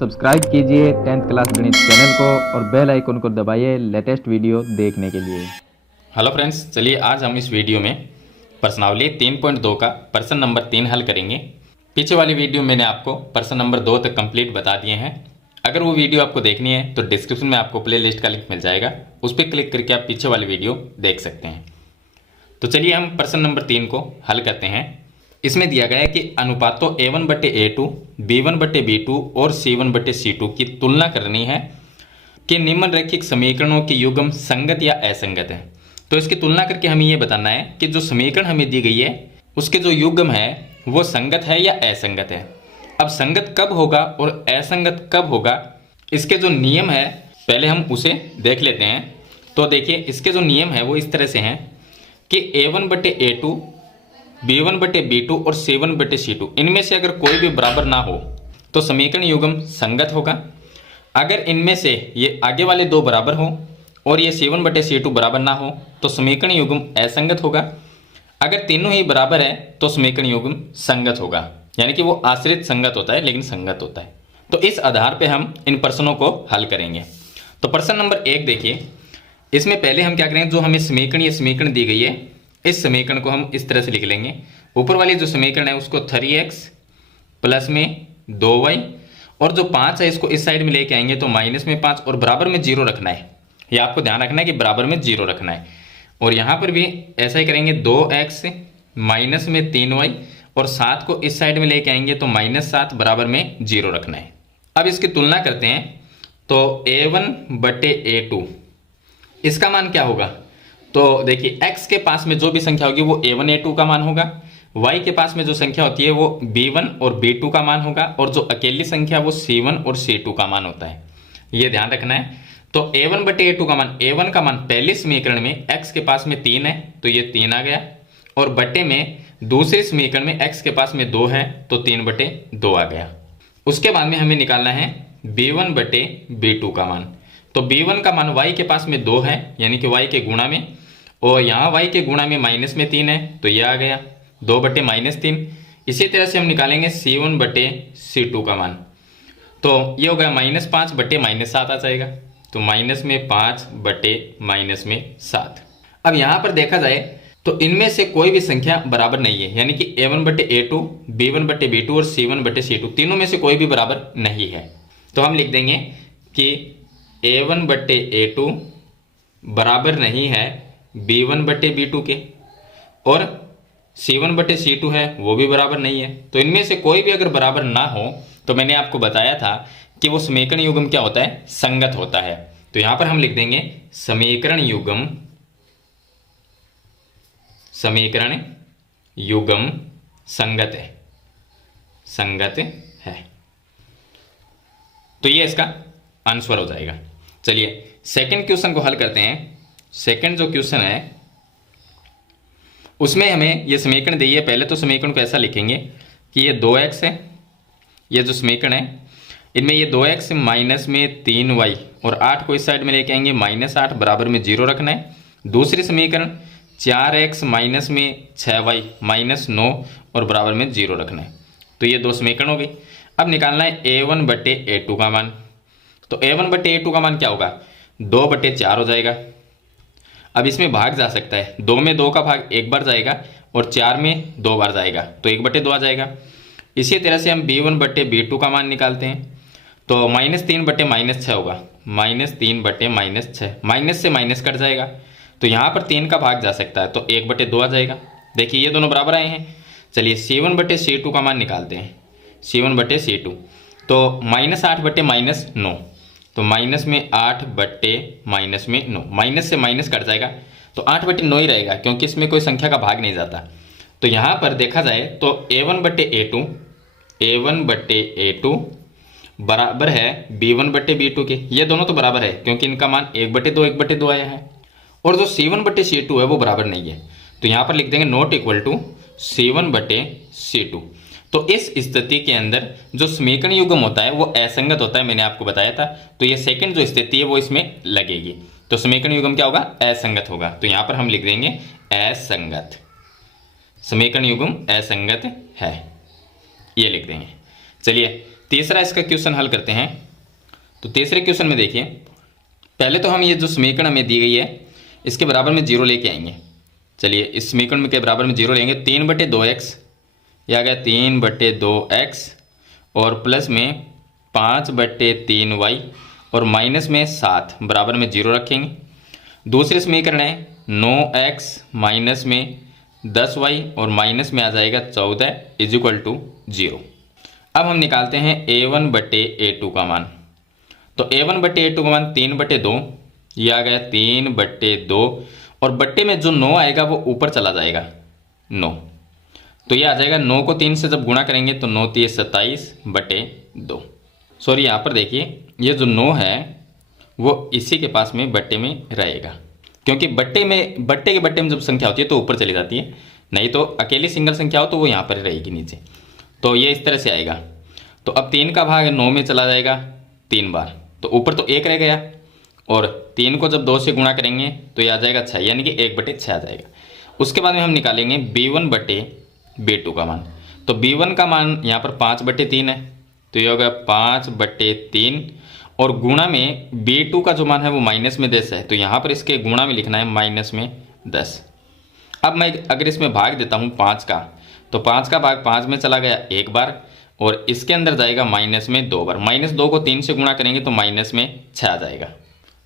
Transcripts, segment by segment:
Subscribe कीजिए 10th class गणित channel को और बेल आइकन को दबाइए लेटेस्ट वीडियो देखने के लिए। हेलो फ्रेंड्स, चलिए आज हम इस वीडियो में प्रश्नावली 3.2 का प्रश्न नंबर 3 हल करेंगे। पीछे वाली वीडियो मैंने आपको प्रश्न नंबर 2 तक कंप्लीट बता दिए हैं। अगर वो वीडियो आपको देखनी है तो डिस्क्रिप्शन में आपको प्ले लिस्ट का लिंक मिल जाएगा, उस पर क्लिक करके आप पीछे वाली वीडियो देख सकते हैं। तो चलिए हम प्रश्न नंबर 3 को हल करते हैं। इसमें दिया गया है कि अनुपातों A1/A2, B1/B2 और C1/C2 की तुलना करनी है कि निम्नलिखित समीकरणों की युग्म संगत या असंगत है। तो इसकी तुलना करके हमें यह बताना है कि जो समीकरण हमें दी गई है उसके जो युग्म है वो संगत है या असंगत है। अब संगत कब होगा और असंगत कब होगा, इसके जो नियम है पहले हम उसे देख लेते हैं। तो देखिए, इसके जो नियम है वो इस तरह से हैं कि A1/A2, B1/B2 और C1/C2 इनमें से अगर कोई भी बराबर ना हो तो समीकरण युग्म संगत होगा। अगर इनमें से ये आगे वाले दो बराबर हो और ये C1/C2 बराबर ना हो तो समीकरण युग्म असंगत होगा। अगर तीनों ही बराबर है तो समीकरण युग्म संगत होगा, यानी कि वो आश्रित संगत होता है लेकिन संगत होता है। तो इस आधार पे हम इन प्रश्नों को हल करेंगे। तो प्रश्न नंबर 1 देखिए, इसमें पहले हम क्या करेंगे, जो हमें समीकरण दी गई है इस समीकरण को हम इस तरह से लिख लेंगे। ऊपर वाली जो समीकरण है उसको 3x प्लस में 2y और जो 5 है इसको इस साइड में लेके आएंगे तो माइनस में 5 और बराबर में 0 रखना है। ये आपको ध्यान रखना है कि बराबर में 0 रखना है। और यहाँ पर भी ऐसा ही करेंगे, 2x माइनस में 3y और 7 को इस साइड में लेके आएंगे तो -7 बराबर में 0 रखना है। अब इसकी तुलना करते हैं तो A1/A2 इसका मान क्या होगा। तो देखिए, x के पास में जो भी संख्या होगी वो A1/A2 का मान होगा, y के पास में जो संख्या होती है वो B1 और B2 का मान होगा और जो अकेली संख्या वो C1 और C2 का मान होता है। ये ध्यान रखना है। तो A1/A2 का मान, A1 का मान पहले समीकरण में x के पास में 3 है तो ये 3 आ गया, और बटे में दूसरे समीकरण में x के पास में 2 है तो 3/2 आ गया। उसके बाद में हमें निकालना है B1/B2 का मान। तो B1 का मान y के पास में 2 है यानी कि y के गुणा में, और यहाँ y के गुणा में माइनस में 3 है तो ये आ गया 2/-3। इसी तरह से हम निकालेंगे C1/C2 का मान। तो ये हो गया -5/-7 आ जाएगा, तो -5/-7। अब यहाँ पर देखा जाए तो इनमें से कोई भी संख्या बराबर नहीं है, यानी कि A1/A2, B1/B2 और C1/C2 तीनों में से कोई भी बराबर नहीं है। तो हम लिख देंगे कि A1/A2 बराबर नहीं है B1/B2 के, और C1/C2 है वो भी बराबर नहीं है। तो इनमें से कोई भी अगर बराबर ना हो तो मैंने आपको बताया था कि वो समीकरण युग्म क्या होता है, संगत होता है। तो यहां पर हम लिख देंगे समीकरण युग्म संगत है। तो ये इसका आंसर हो जाएगा। चलिए सेकंड क्वेश्चन को हल करते हैं। सेकंड जो क्वेश्चन है उसमें हमें ये समीकरण दी है। पहले तो समीकरण को ऐसा लिखेंगे कि ये 2x है, ये जो समीकरण है इनमें ये 2x माइनस में 3y और 8 को इस साइड में लेके आएंगे -8 बराबर में 0 रखना है। दूसरी समीकरण 4x माइनस में 6y -9 और बराबर में 0 रखना है। तो ये दो समीकरण हो गई। अब निकालना है A1/A2 का मान। तो A1/A2 का मान क्या होगा, 2/4 हो जाएगा। अब इसमें भाग जा सकता है, 2 में 2 का भाग एक बार जाएगा और 4 में 2 बार जाएगा तो 1/2 आ जाएगा। इसी तरह से हम B1/B2 का मान निकालते हैं। तो -3/-6 होगा, -3/-6, माइनस से माइनस कट जाएगा तो यहाँ पर 3 का भाग जा सकता है तो 1/2 आ जाएगा। देखिए ये दोनों बराबर आए हैं। चलिए C1/C2 का मान निकालते हैं। C1/C2 तो -8/-9, तो माइनस में 8/-9, माइनस से माइनस कट जाएगा तो 8/9 ही रहेगा क्योंकि इसमें कोई संख्या का भाग नहीं जाता। तो यहाँ पर देखा जाए तो A1/A2 बराबर है B1/B2 के। ये दोनों तो बराबर है क्योंकि इनका मान 1/2 आया है, और जो C1/C2 है वो बराबर नहीं है। तो यहाँ पर लिख देंगे नॉट इक्वल टू C1/C2। तो इस स्थिति के अंदर जो समीकरण युग्म होता है वो असंगत होता है, मैंने आपको बताया था। तो ये सेकंड जो स्थिति है वो इसमें लगेगी। तो समीकरण युग्म क्या होगा, असंगत होगा। तो यहाँ पर हम लिख देंगे असंगत, समीकरण युग्म असंगत है, ये लिख देंगे। चलिए तीसरा इसका क्वेश्चन हल करते हैं। तो तीसरे क्वेश्चन में देखिए, पहले तो हम ये जो समीकरण हमें दी गई है इसके बराबर में जीरो लेके आएंगे। चलिए इस समीकरण के बराबर में जीरो लेंगे। 3/2x, यह आ गया 3/2x और प्लस में 5/3y और माइनस में 7 बराबर में जीरो रखेंगे। दूसरे समीकरण है 9x माइनस में 10y और माइनस में आ जाएगा 14 इज इक्वल टू 0। अब हम निकालते हैं a1/a2 का मान। तो a1/a2 का मान 3/2, ये आ गया 3/2 और बट्टे में जो 9 आएगा वो ऊपर चला जाएगा 9, तो ये आ जाएगा 9 को 3 से जब गुणा करेंगे तो 9 3 27/2। सॉरी यहाँ पर देखिए ये जो 9 है वो इसी के पास में बट्टे में रहेगा, क्योंकि बट्टे के बट्टे में जब संख्या होती है तो ऊपर चली जाती है, नहीं तो अकेली सिंगल संख्या हो तो वो यहाँ पर रहेगी नीचे। तो ये इस तरह से आएगा। तो अब 3 का भाग 9 में चला जाएगा 3 बार, तो ऊपर तो 1 रह गया और 3 को जब 2 से गुणा करेंगे तो ये आ जाएगा 6, यानी कि 1/6 आ जाएगा। उसके बाद में हम निकालेंगे b1/b2 का मान। तो b1 का मान यहाँ पर 5/3 है, तो ये होगा 5/3 और गुणा में b2 का जो मान है वो माइनस में 10 है, तो यहाँ पर इसके गुणा में लिखना है माइनस में 10। अब मैं अगर इसमें भाग देता हूँ 5 का, तो 5 का भाग 5 में चला गया 1 बार और इसके अंदर जाएगा माइनस में 2 बार। -2 को 3 से गुणा करेंगे तो माइनस में 6 आ जाएगा।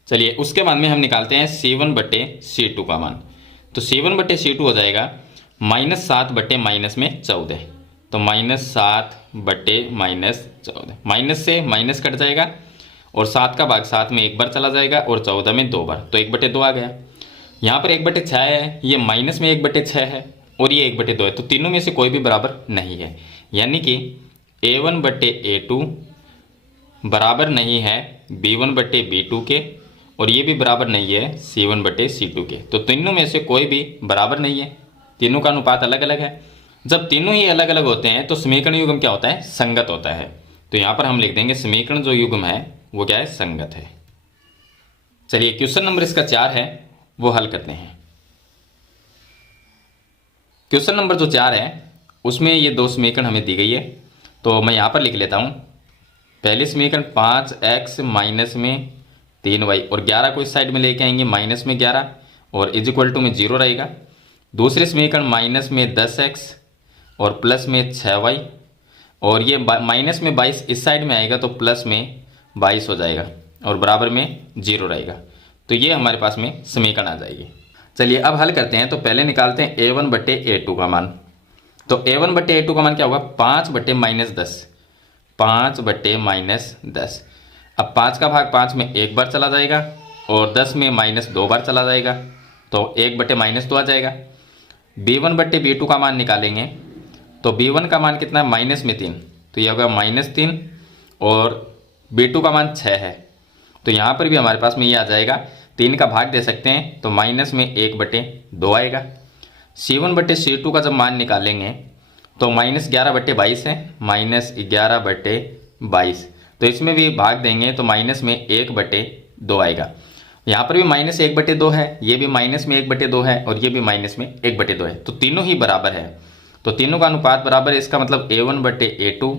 चलिए उसके बाद में हम निकालते हैं c1/c2 का मान। तो c1/c2 हो जाएगा -7/-14, तो -7/-14, माइनस से माइनस कट जाएगा और 7 का भाग 7 में 1 बार चला जाएगा और 14 में 2 बार, तो 1/2 आ गया। यहाँ पर 1/6 है, ये माइनस में 1/6 है और ये 1/2 है, तो तीनों में से कोई भी बराबर नहीं है, यानी कि a1/a2 बराबर नहीं है b1/b2 के और ये भी बराबर नहीं है c1/c2 के। तो तीनों में से कोई भी बराबर नहीं है, तीनों का अनुपात अलग अलग है। जब तीनों ही अलग अलग होते हैं तो समीकरण युग्म क्या होता है? संगत होता है। तो यहाँ पर हम लिख देंगे समीकरण जो युग्म है वो क्या है? संगत है। चलिए क्वेश्चन नंबर इसका 4 है वो हल करते हैं। क्वेश्चन नंबर जो 4 है उसमें ये दो समीकरण हमें दी गई है, तो मैं यहाँ पर लिख लेता हूँ। पहली समीकरण 5x माइनस में 3y और 11 को इस साइड में लेके आएंगे, माइनस में 11 और इज इक्वल टू में 0 रहेगा। दूसरी समीकरण माइनस में 10x और प्लस में 6y और ये माइनस में 22 इस साइड में आएगा तो प्लस में 22 हो जाएगा और बराबर में 0 रहेगा। तो ये हमारे पास में समीकरण आ जाएगी। चलिए अब हल करते हैं। तो पहले निकालते हैं a1/a2 का मान। तो a1/a2 का मान क्या होगा? 5/-10, 5/-10। अब 5 का भाग 5 में 1 बार चला जाएगा और 10 में -2 बार चला जाएगा, तो 1/-2 आ जाएगा। b1/b2 का मान निकालेंगे तो b1 का मान कितना है? -3, तो ये होगा -3 और b2 का मान 6 है, तो यहाँ पर भी हमारे पास में ये आ जाएगा। 3 का भाग दे सकते हैं तो माइनस में 1/2 आएगा। c1/c2 का जब मान निकालेंगे तो -11/22 है, -11/22, तो इसमें भी भाग देंगे तो माइनस में 1/2 आएगा। यहाँ पर भी -1/2 है, ये भी माइनस में 1/2 है और ये भी माइनस में 1/2 है, तो तीनों ही बराबर है। तो तीनों का अनुपात बराबर है, इसका मतलब a1/a2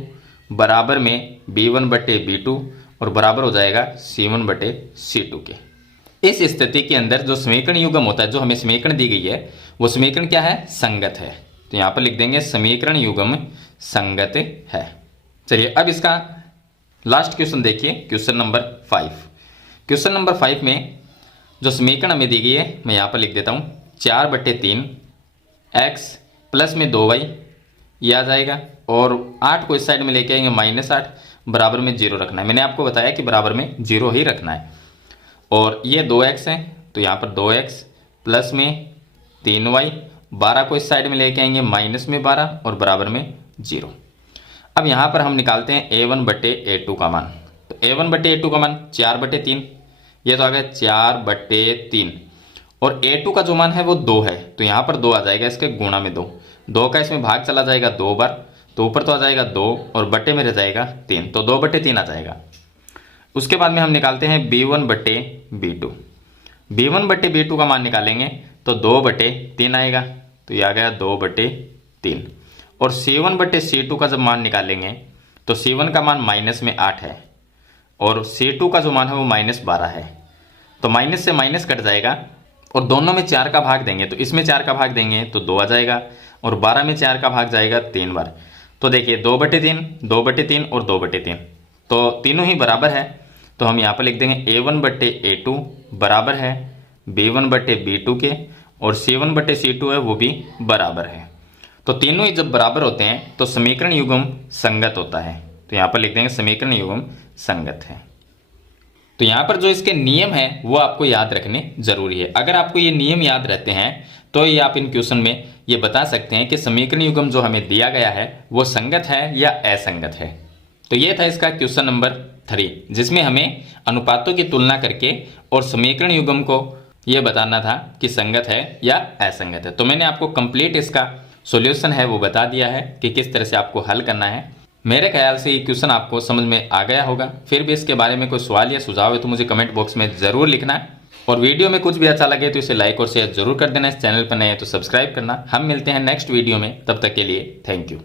बराबर में b1/b2 और बराबर हो जाएगा c1/c2 के। इस स्थिति के अंदर जो समीकरण युग्म होता है, जो हमें समीकरण दी गई है वो समीकरण क्या है? संगत है। तो यहाँ पर लिख देंगे समीकरण युग्म संगत है। चलिए अब इसका लास्ट क्वेश्चन देखिए, क्वेश्चन नंबर 5। क्वेश्चन नंबर 5 में जो समीकरण हमें दी गई है मैं यहाँ पर लिख देता हूँ 4/3 x प्लस में 2y, ये आ जाएगा और 8 को इस साइड में लेके आएंगे -8, बराबर में 0 रखना है। मैंने आपको बताया कि बराबर में 0 ही रखना है। और ये 2x है तो यहाँ पर 2x प्लस में 3y, 12 को इस साइड में लेके आएंगे -12 और बराबर में 0। अब यहाँ पर हम निकालते हैं a1/a2 का मान। तो a1/a2 का मान 4/3, ये तो आ गया 4/3 और a2 का जो मान है वो 2 है, तो यहाँ पर 2 आ जाएगा, इसके गुणा में 2 का इसमें भाग चला जाएगा 2 बार, तो ऊपर तो आ जाएगा 2 और बट्टे में रह जाएगा 3, तो 2/3 आ जाएगा। उसके बाद में हम निकालते हैं b1/b2। b1/b2 का मान निकालेंगे तो 2/3 आएगा, तो ये आ गया 2/3। और c1/c2 का जब मान निकालेंगे तो C1 का मान माइनस में 8 है और C2 का जो मान है वो -12 है। तो माइनस से माइनस कट जाएगा और दोनों में 4 का भाग देंगे तो इसमें 4 का भाग देंगे तो 2 आ जाएगा और 12 में 4 का भाग जाएगा 3 बार। तो देखिए 2/3, 2/3 और 2/3, तो तीनों ही बराबर है। तो हम यहाँ पर लिख देंगे A1/A2 बराबर है B1/B2 के और C1/C2 है वो भी बराबर है। तो तीनों ही जब बराबर होते हैं तो समीकरण युग्म संगत होता है। तो यहाँ पर लिख देंगे समीकरण युग्म संगत है। तो यहाँ पर जो इसके नियम है वो आपको याद रखने जरूरी है। अगर आपको ये नियम याद रहते हैं तो ये आप इन क्वेश्चन में ये बता सकते हैं कि समीकरण युग्म जो हमें दिया गया है वो संगत है या असंगत है। तो ये था इसका क्वेश्चन नंबर 3, जिसमें हमें अनुपातों की तुलना करके और समीकरण युग्म को ये बताना था कि संगत है या असंगत है। तो मैंने आपको कंप्लीट इसका सॉल्यूशन है वो बता दिया है कि किस तरह से आपको हल करना है। मेरे ख्याल से ये क्वेश्चन आपको समझ में आ गया होगा। फिर भी इसके बारे में कोई सवाल या सुझाव है तो मुझे कमेंट बॉक्स में ज़रूर लिखना है। और वीडियो में कुछ भी अच्छा लगे तो इसे लाइक और शेयर जरूर कर देना। इस चैनल पर नए हैं तो सब्सक्राइब करना। हम मिलते हैं नेक्स्ट वीडियो में, तब तक के लिए थैंक यू।